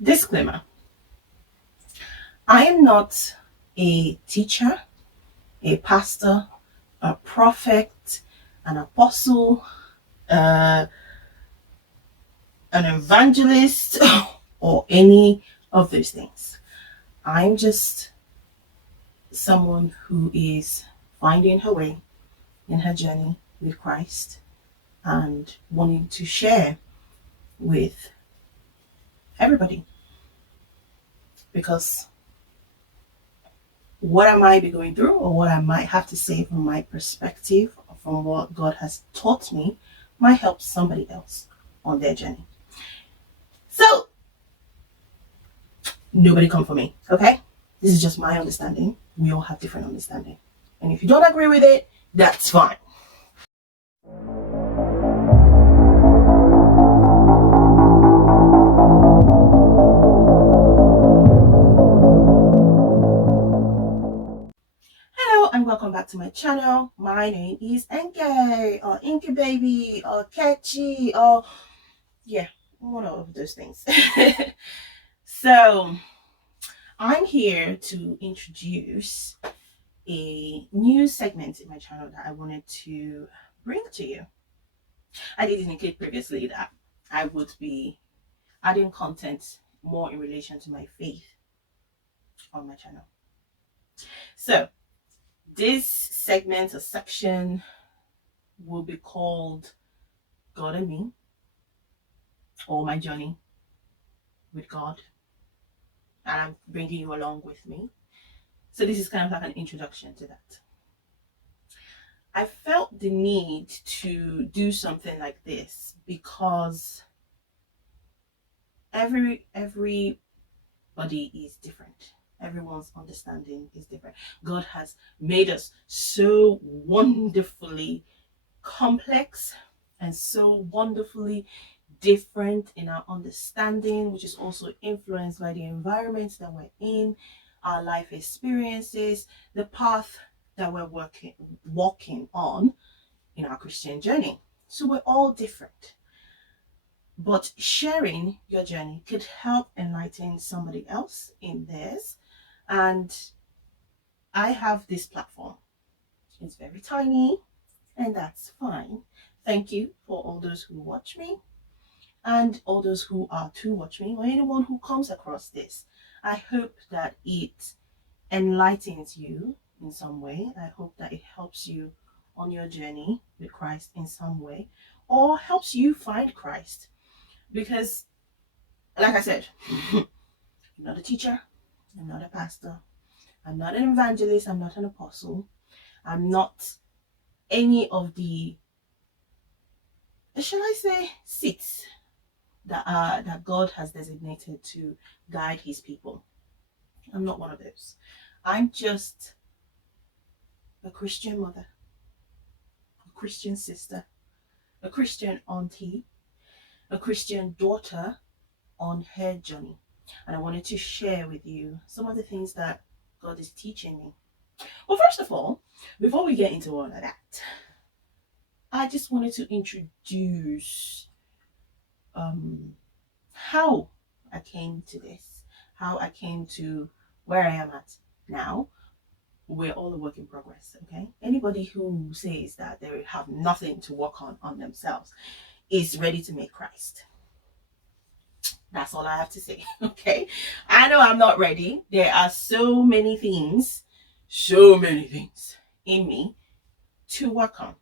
Disclaimer: I am not a teacher, a pastor, a prophet, an apostle, uh, an evangelist, or any of those things. I'm just someone who is finding her way in her journey with Christ and wanting to share with everybody, because what I might be going through or what I might have to say from my perspective, from what God has taught me, might help somebody else on their journey. So nobody come for me, okay? This is just my understanding. We all have different understanding. And if you don't agree with it, that's fine. Hello and welcome back to my channel. My name is Enke, or Inky Baby, or Catchy, or yeah, one of those things. So I'm here to introduce a new segment in my channel that I wanted to bring to you. I did indicate previously that I would be adding content more in relation to my faith on my channel. So this segment or section will be called God and Me, or my journey with God, and I'm bringing you along with me. So this is kind of like an introduction to that. I felt the need to do something like this because everybody is different. Everyone's understanding is different. God has made us so wonderfully complex and so wonderfully different in our understanding, which is also influenced by the environments that we're in, our life experiences, the path that we're walking on in our Christian journey. So we're all different. But sharing your journey could help enlighten somebody else in theirs. And I have this platform. It's very tiny, and that's fine. Thank you for all those who watch me and all those who are to watch me, or anyone who comes across this. I hope that it enlightens you in some way. I hope that it helps you on your journey with Christ in some way, or helps you find Christ. Because, like I said, I'm not a teacher, I'm not a pastor, I'm not an evangelist, I'm not an apostle, I'm not any of the, shall I say, seats that God has designated to guide his people. I'm not one of those. I'm just a Christian mother, a Christian sister, a Christian auntie, a Christian daughter on her journey. And I wanted to share with you some of the things that God is teaching me. Well, first of all, before we get into all of that, I just wanted to introduce how I came to this, how I came to where I am at now. We're all a work in progress, okay? Anybody who says that they have nothing to work on themselves is ready to make Christ. That's all I have to say, okay? I know I'm not ready. There are so many things in me to work on.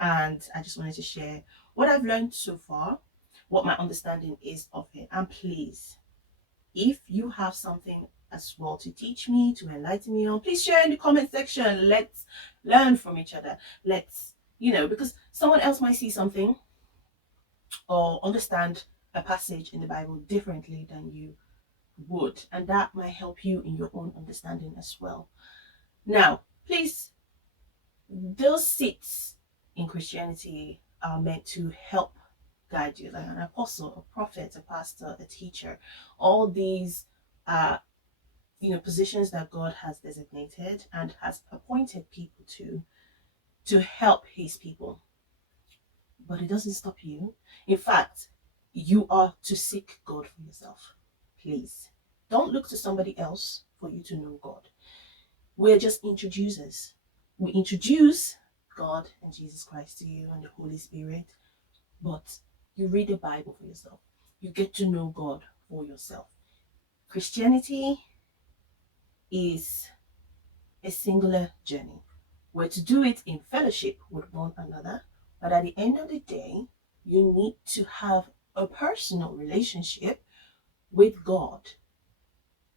And I just wanted to share what I've learned so far, what my understanding is of it. And please, if you have something as well to teach me, to enlighten me on, please share in the comment section. Let's learn from each other. Let's, because someone else might see something or understand a passage in the Bible differently than you would, and that might help you in your own understanding as well. Now, please, those seats in Christianity are meant to help guide you, like an apostle, a prophet, a pastor, a teacher. All these are positions that God has designated and has appointed people to help his people. But it doesn't stop you. In fact, you are to seek God for yourself. Please don't look to somebody else for you to know God. We're just introducers. We introduce God and Jesus Christ to you and the Holy Spirit, but you read the Bible for yourself. You get to know God for yourself. Christianity is a singular journey. We're to do it in fellowship with one another, but at the end of the day, you need to have a personal relationship with God.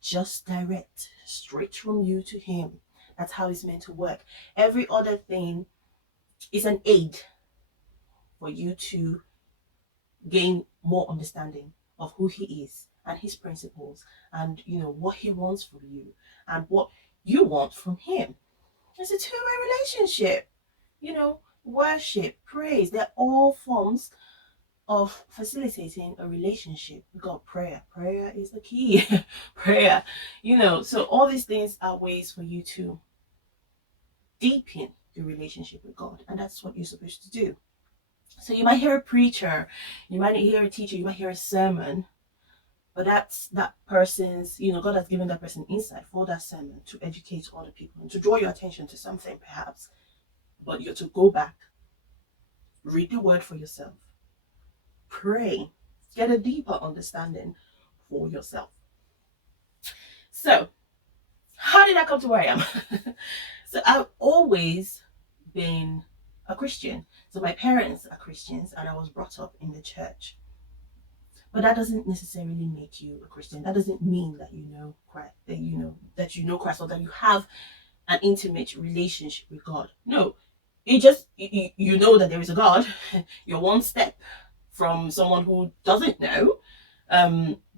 Just direct, straight from you to Him. That's how it's meant to work. Every other thing is an aid for you to gain more understanding of who He is and His principles, and what He wants from you and what you want from Him. It's a two-way relationship. Worship, praise, they're all forms of facilitating a relationship. We got prayer. Prayer is the key. Prayer, so all these things are ways for you to deepen your relationship with God, and that's what you're supposed to do. So you might hear a preacher, you might hear a teacher, you might hear a sermon, but that's that person's, God has given that person insight for that sermon to educate other people and to draw your attention to something perhaps. But you're to go back, read the word for yourself, pray, get a deeper understanding for yourself. So, how did I come to where I am? So, I've always been a Christian. So, my parents are Christians, and I was brought up in the church. But that doesn't necessarily make you a Christian. That doesn't mean that you know Christ, that you know Christ, or that you have an intimate relationship with God. No, it just you know that there is a God. You're one step from someone who doesn't know,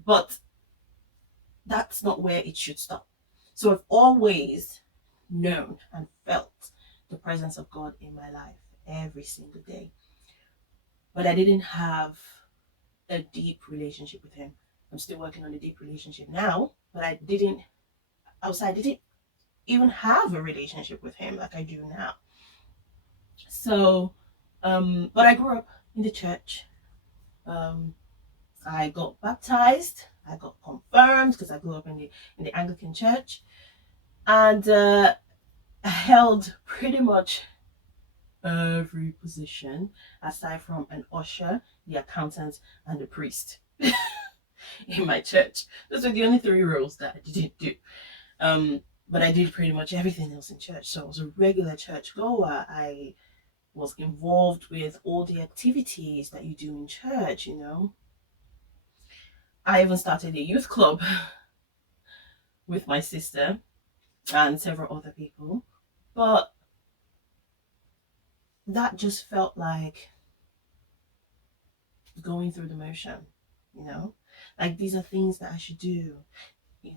but that's not where it should stop. So I've always known and felt the presence of God in my life every single day, but I didn't have a deep relationship with Him. I'm still working on a deep relationship now, but I didn't even have a relationship with Him like I do now. So, but I grew up in the church. I got baptized. I got confirmed because I grew up in the Anglican church, and I held pretty much every position aside from an usher, the accountant, and the priest in my church. Those were the only 3 roles that I didn't do. But I did pretty much everything else in church. So I was a regular church goer. I was involved with all the activities that you do in church, I even started a youth club with my sister and several other people. But that just felt like going through the motion, like these are things that I should do.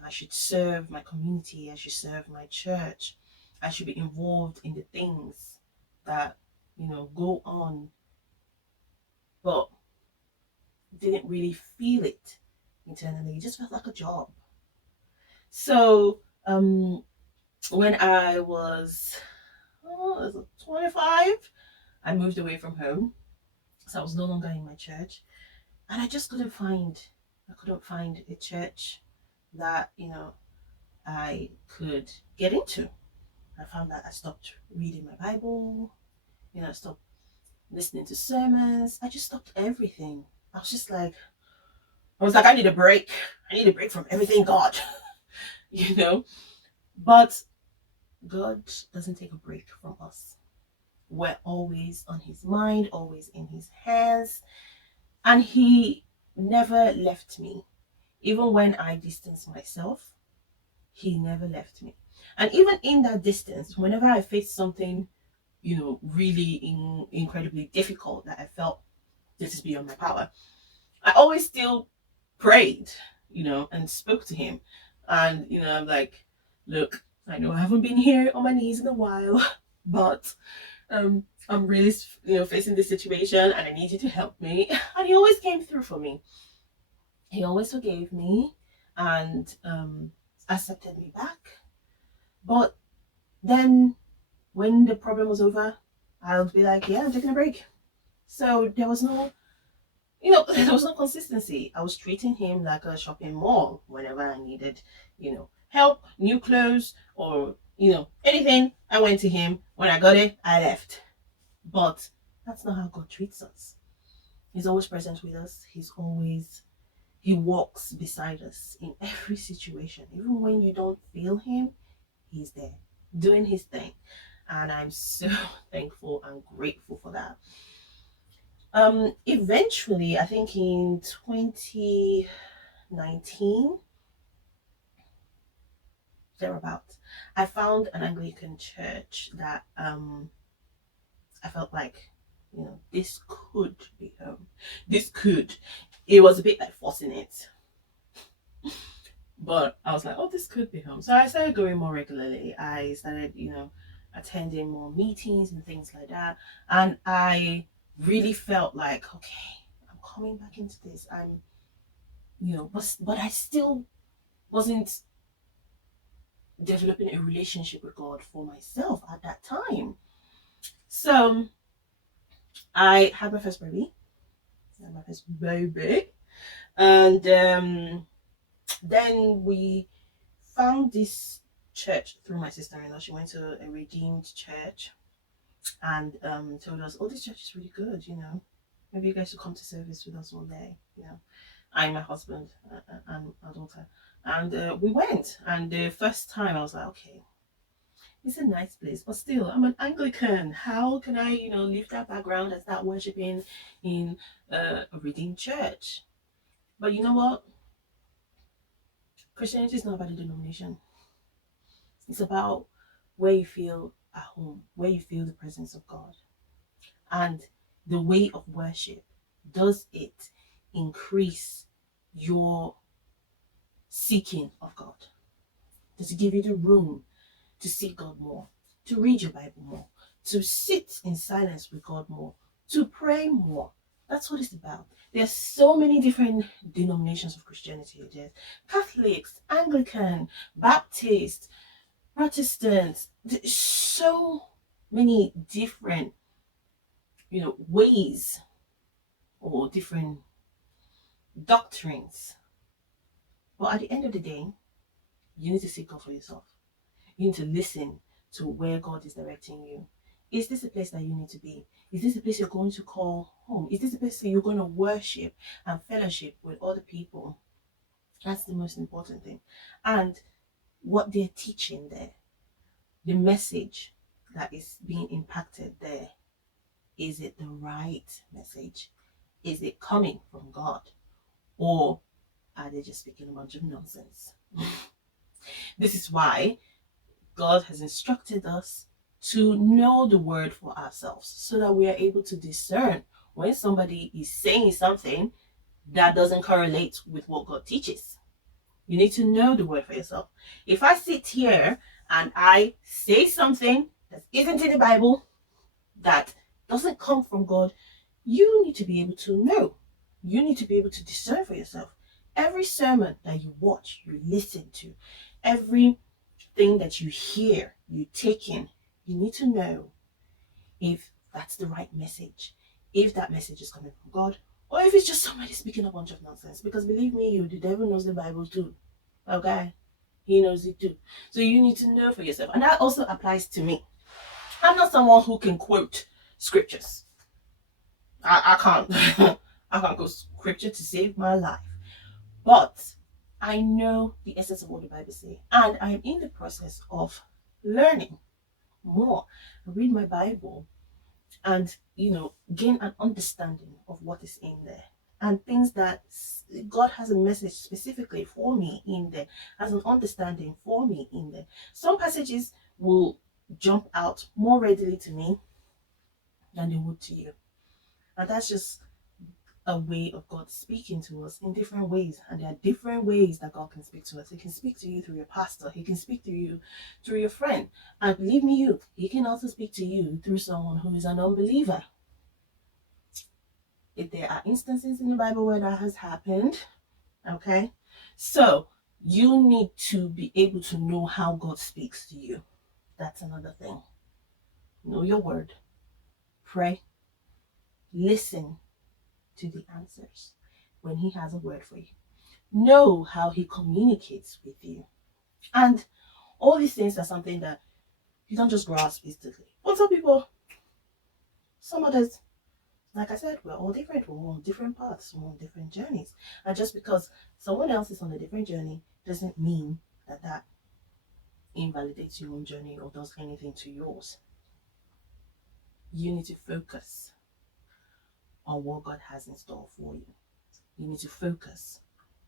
I should serve my community, I should serve my church, I should be involved in the things that go on, but didn't really feel it internally. It just felt like a job. So when I was 25, I moved away from home, so I was no longer in my church, and I couldn't find a church that I could get into. I found that I stopped reading my Bible, I stopped listening to sermons. I just stopped everything. I was like, I need a break. I need a break from everything, God. But God doesn't take a break from us. We're always on His mind, always in His hands, and He never left me. Even when I distanced myself, He never left me. And even in that distance, whenever I faced something, really incredibly difficult that I felt this is beyond my power, I always still prayed, and spoke to Him. And, I'm like, look, I know I haven't been here on my knees in a while, but I'm really, facing this situation and I need you to help me. And He always came through for me. He always forgave me and accepted me back. But then when the problem was over, I'll be like, yeah, I'm taking a break. So there was no, there was no consistency. I was treating him like a shopping mall whenever I needed, help, new clothes, or, anything. I went to him. When I got it, I left. But that's not how God treats us. He's always present with us. He walks beside us in every situation. Even when you don't feel him, he's there doing his thing. And I'm so thankful and grateful for that. Eventually, I think in 2019, thereabouts, I found an Anglican church that I felt like, this could be home. This could. It was a bit like forcing it. But I was like, oh, this could be home. So I started going more regularly. I started, attending more meetings and things like that. And I really felt like, okay, I'm coming back into this. But I still wasn't developing a relationship with God for myself at that time. So I had my first baby. And then we found this church through my sister-in-law. She went to a redeemed church and told us, oh, this church is really good, maybe you guys should come to service with us one day. I, my husband, and our daughter. And we went, and the first time I was like, okay, it's a nice place, but still, I'm an Anglican. How can I, leave that background and start worshiping in a redeemed church? But you know what? Christianity is not about the denomination. It's about where you feel at home, where you feel the presence of God. And the way of worship, does it increase your seeking of God? Does it give you the room to seek God more, to read your Bible more, to sit in silence with God more, to pray more? That's what it's about. There's so many different denominations of Christianity. There's Catholics, Anglican, Baptist, Protestants. There's so many different, ways or different doctrines. But at the end of the day, you need to seek God for yourself. You need to listen to where God is directing you. Is this a place that you need to be? Is this a place you're going to call home? Is this a place that you're going to worship and fellowship with other people? That's the most important thing. And what they're teaching there, the message that is being impacted there, is it the right message? Is it coming from God? Or are they just speaking a bunch of nonsense? This is why God has instructed us to know the word for ourselves so that we are able to discern when somebody is saying something that doesn't correlate with what God teaches. You need to know the word for yourself. If I sit here and I say something that isn't in the Bible, that doesn't come from God, you need to be able to know. You need to be able to discern for yourself. Every sermon that you watch, you listen to, everything that you hear, you take in, you need to know if that's the right message, if that message is coming from God, or if it's just somebody speaking a bunch of nonsense. Because believe me, the devil knows the Bible too. Okay? He knows it too. So you need to know for yourself. And that also applies to me. I'm not someone who can quote scriptures. I can't. I can't go scripture to save my life. But I know the essence of what the Bible says. And I'm in the process of learning more. I read my Bible and, gain an understanding of what is in there. And things that God has a message specifically for me in there, has an understanding for me in there. Some passages will jump out more readily to me than they would to you. And that's just a way of God speaking to us in different ways. And there are different ways that God can speak to us. He can speak to you through your pastor. He can speak to you through your friend. And believe me, he can also speak to you through someone who is an unbeliever. If there are instances in the Bible where that has happened, okay? So you need to be able to know how God speaks to you. That's another thing. Know your word. Pray. Listen to the answers when he has a word for you. Know how he communicates with you. And all these things are something that you don't just grasp instantly. But some people, some others, like I said, we're all different. We're all on different paths. We're on different journeys. And just because someone else is on a different journey doesn't mean that that invalidates your own journey or does anything to yours. You need to focus on what God has in store for you. You need to focus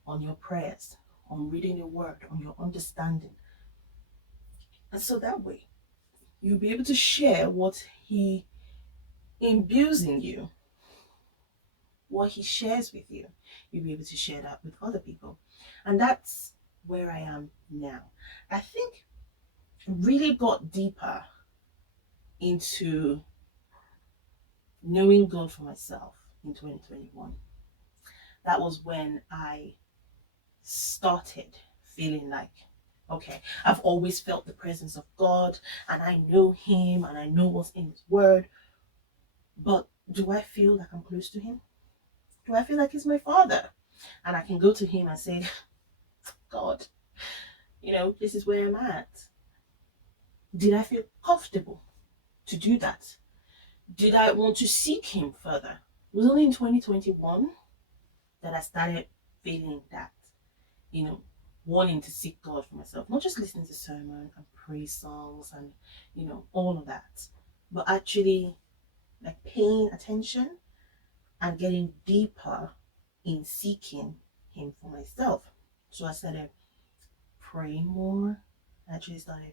on your prayers, on reading your word, on your understanding. And so that way, you'll be able to share what he imbues in you, what he shares with you. You'll be able to share that with other people. And that's where I am now. I think I really got deeper into knowing God for myself in 2021. That was when I started feeling like, okay, I've always felt the presence of God and I know him and I know what's in his word, but do I feel like I'm close to him? Do I feel like he's my father? And I can go to him and say, God, this is where I'm at. Did I feel comfortable to do that? Did I want to seek him further? It was only in 2021 that I started feeling that, wanting to seek God for myself, not just listening to sermon and praise songs and, all of that, but actually like paying attention and getting deeper in seeking him for myself. So I started praying more. I actually started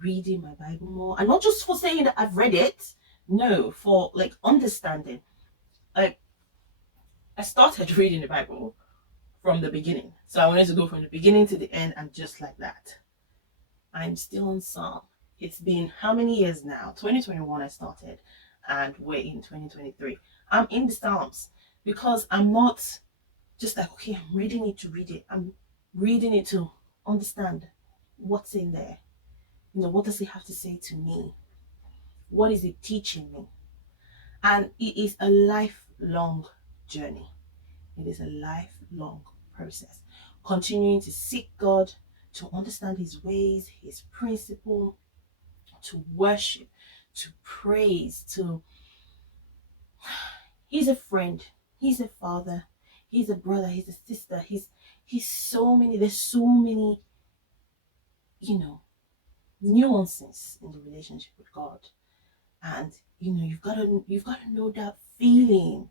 reading my Bible more. And not just for saying that I've read it, no, for like understanding. Like I started reading the Bible from the beginning. So I wanted to go from the beginning to the end and just like that. I'm still on Psalm. It's been how many years now? 2021 I started and we're in 2023. I'm in the Psalms because I'm not just like, okay, I'm reading it to read it. I'm reading it to understand what's in there. What does it have to say to me? What is it teaching me? And it is a lifelong journey. It is a lifelong process. Continuing to seek God, to understand his ways, his principle, to worship, to praise, he's a friend, he's a father, he's a brother, he's a sister, he's so many, there's so many, nuances in the relationship with God. And you've got to know that feeling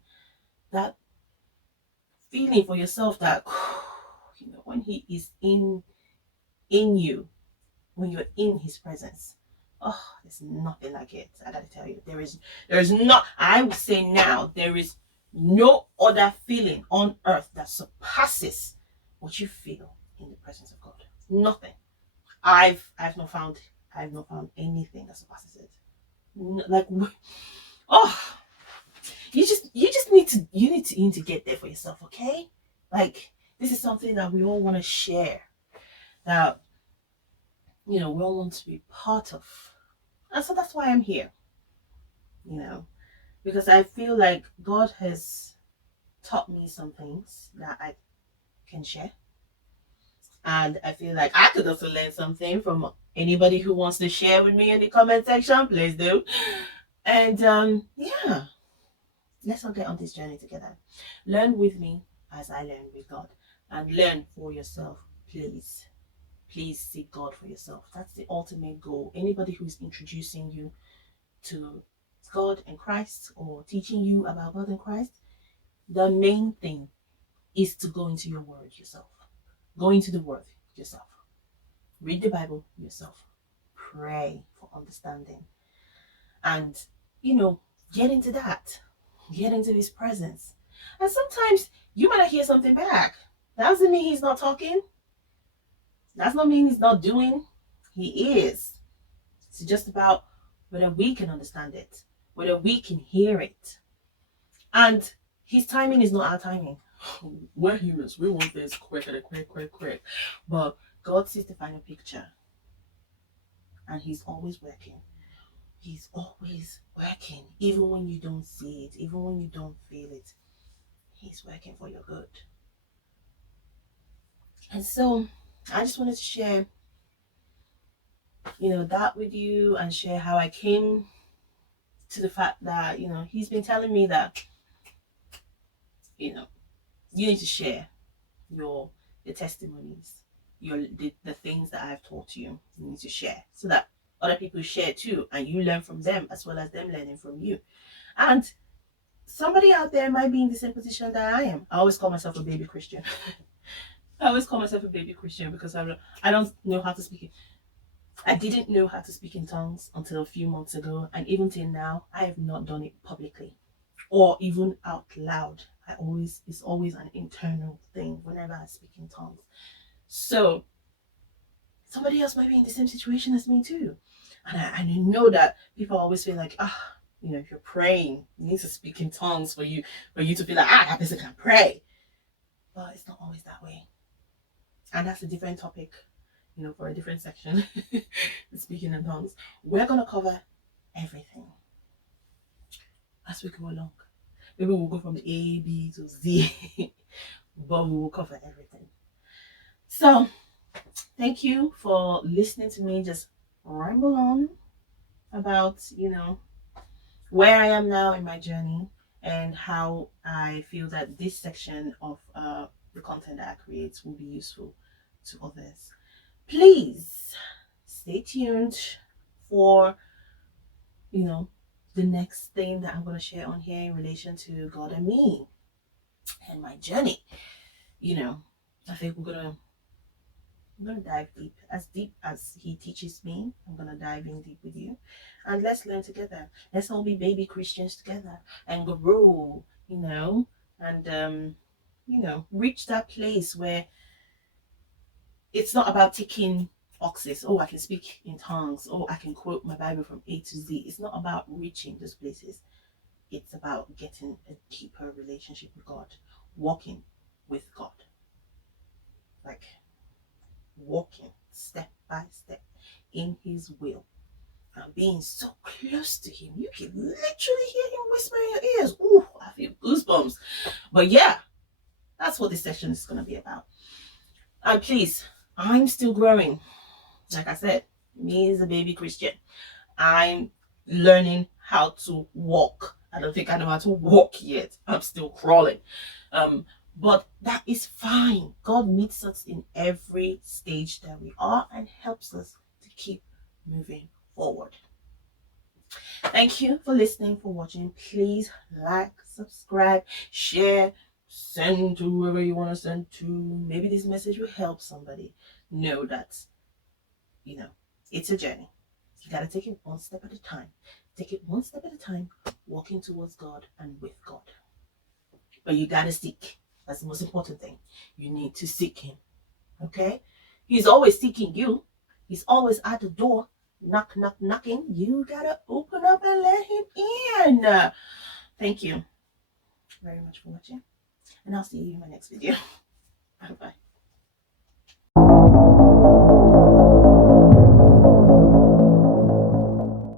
for yourself that when he is in you, when you're in his presence, oh, there's nothing like it. I gotta tell you, there is not, I would say now, there is no other feeling on earth that surpasses what you feel in the presence of God. Nothing. I've not found anything that surpasses it. Like, oh, you need to get there for yourself, okay? Like, this is something that we all want to share, that we all want to be part of. And so that's why I'm here, because I feel like God has taught me some things that I can share. And I feel like I could also learn something from anybody who wants to share with me in the comment section. Please do. And yeah, let's all get on this journey together. Learn with me as I learn with God. And learn for yourself, please. Please seek God for yourself. That's the ultimate goal. Anybody who's introducing you to God and Christ or teaching you about God and Christ, the main thing is to go into your word yourself. Go into the word yourself. Read the Bible yourself. Pray for understanding. And, get into that. Get into his presence. And sometimes you might hear something back. That doesn't mean he's not talking. That's not mean he's not doing. He is. It's just about whether we can understand it, whether we can hear it. And his timing is not our timing. We're humans. We want things quick. But God sees the final picture. And he's always working. He's always working. Even when you don't see it, even when you don't feel it, He's working for your good. And so I just wanted to share, that with you, and share how I came to the fact that, he's been telling me that, you need to share your testimonies, the things that I've taught you. You need to share so that other people share too, and you learn from them as well as them learning from you. And somebody out there might be in the same position that I am. I always call myself a baby Christian. I always call myself a baby Christian because I don't know how to speak it. I didn't know how to speak in tongues until a few months ago, and even till now, I have not done it publicly or even out loud. It's always an internal thing whenever I speak in tongues. So somebody else might be in the same situation as me too. And I know that people always feel like, if you're praying, you need to speak in tongues for you to feel like, that person can pray. But it's not always that way. And that's a different topic, for a different section. Speaking in tongues. We're gonna cover everything as we go along. Maybe we'll go from A, B to Z, but we will cover everything. So thank you for listening to me just ramble on about, where I am now in my journey and how I feel that this section of the content that I create will be useful to others. Please stay tuned for, the next thing that I'm going to share on here in relation to God and me and my journey. I think I'm gonna dive deep as he teaches me. I'm gonna dive in deep with you, and let's learn together. Let's all be baby Christians together and grow, and reach that place where it's not about ticking boxes. Oh, I can speak in tongues. Oh, I can quote my Bible from A to Z. It's not about reaching those places. It's about getting a deeper relationship with God, walking with God, like walking step by step in his will and being so close to him. You can literally hear him whisper in your ears. Ooh, I feel goosebumps. But yeah, that's what this session is going to be about. And please, I'm still growing. Like I said, me as a baby Christian, I'm learning how to walk. I don't think I know how to walk yet. I'm still crawling. But that is fine. God meets us in every stage that we are and helps us to keep moving forward. Thank you for listening, for watching. Please like, subscribe, share, send to whoever you want to send to. Maybe this message will help somebody. Know that, it's a journey. You got to take it one step at a time. Take it one step at a time, walking towards God and with God. But you got to seek. That's the most important thing. You need to seek him. Okay? He's always seeking you. He's always at the door. Knock, knock, knocking. You got to open up and let him in. Thank you very much for watching. And I'll see you in my next video. Bye-bye.